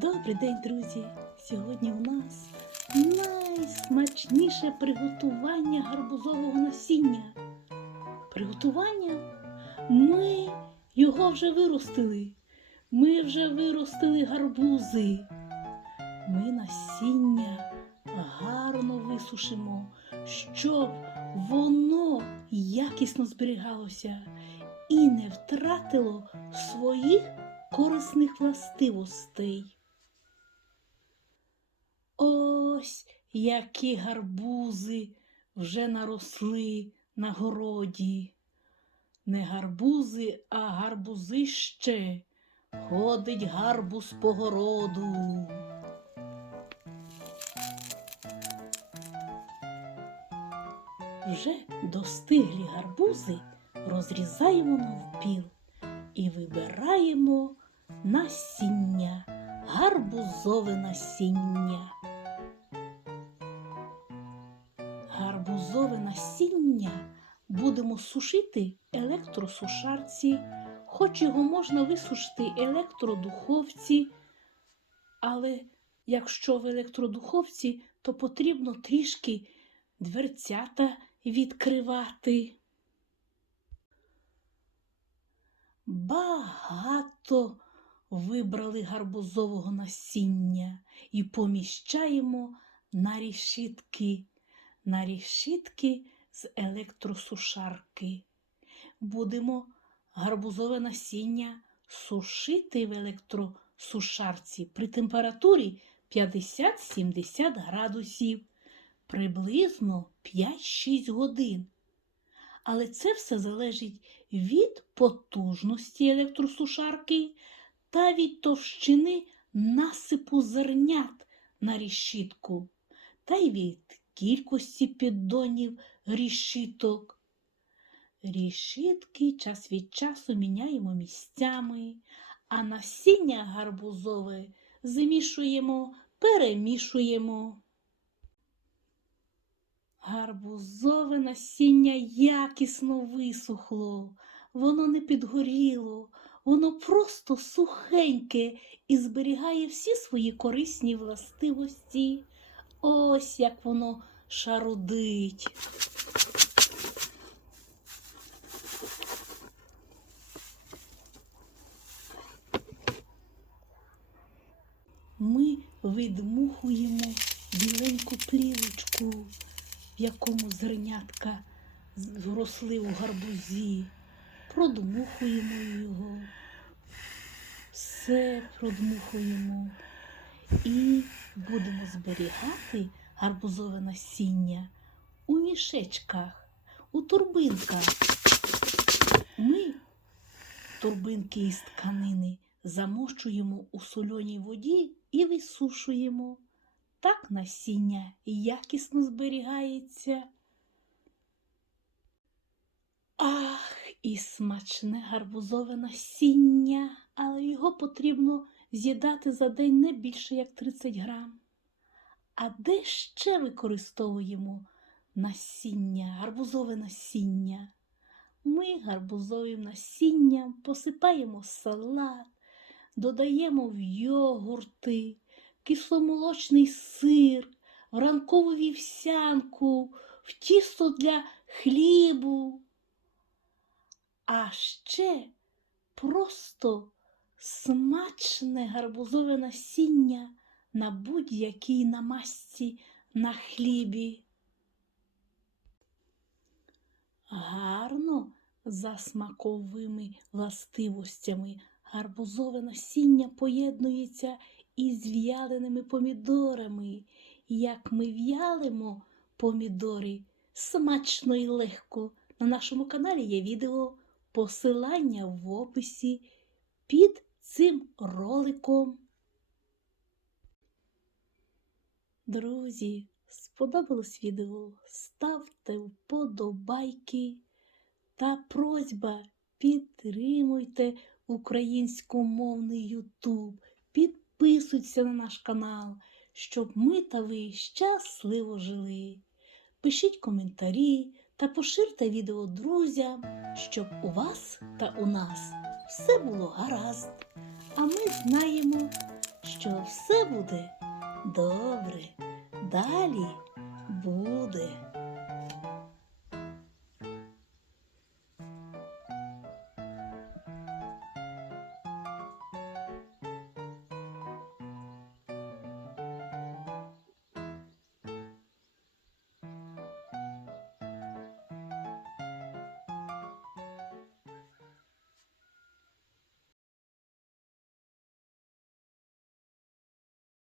Добрий день, друзі! Сьогодні у нас найсмачніше приготування гарбузового насіння. Приготування? Ми його вже виростили. Ми вже виростили гарбузи. Ми насіння гарно висушимо, щоб воно якісно зберігалося і не втратило своїх корисних властивостей. Ось які гарбузи вже наросли на городі. Не гарбузи, а гарбузище. Ходить гарбуз по городу. Вже достиглі гарбузи розрізаємо навпіл і вибираємо насіння, гарбузове насіння. Насіння. Будемо сушити електросушарці, хоч його можна висушити електродуховці, але якщо в електродуховці, то потрібно трішки дверцята відкривати. Багато вибрали гарбузового насіння і поміщаємо на рішітки, на рішітки з електросушарки. Будемо гарбузове насіння сушити в електросушарці при температурі 50-70 градусів приблизно 5-6 годин. Але це все залежить від потужності електросушарки та від товщини насипу зернят на рішітку, та й від кількості піддонів рішіток. Рішітки час від часу міняємо місцями, а насіння гарбузове змішуємо, перемішуємо. Гарбузове насіння якісно висохло, воно не підгоріло, воно просто сухеньке і зберігає всі свої корисні властивості. Ось як воно шарудить. Ми видмухуємо біленьку плівочку в якому зернятка зросли у гарбузі, продмухуємо його, все продмухуємо і будемо зберігати гарбузове насіння у мішечках, у турбинках. Ми турбинки із тканини замощуємо у соленій воді і висушуємо. Так насіння якісно зберігається. Ах, і смачне гарбузове насіння, але його потрібно з'їдати за день не більше як 30 грам. А де ще використовуємо насіння, гарбузове насіння? Ми гарбузовим насінням посипаємо салат, додаємо в йогурти кисломолочний сир, в ранкову вівсянку, в тісто для хлібу. А ще просто смачне гарбузове насіння на будь-якій намазці на хлібі. Гарно за смаковими властивостями гарбузове насіння поєднується із в'яленими помідорами. Як ми в'ялимо помідори смачно і легко. На нашому каналі є відео посилання в описі під цим роликом. Друзі, сподобалось відео? Ставте вподобайки та просьба підтримуйте українськомовний Ютуб. Підписуйтеся на наш канал, щоб ми та ви щасливо жили. Пишіть коментарі та поширте відео друзям, щоб у вас та у нас все було гаразд. А ми знаємо, що все буде добре. Далі буде.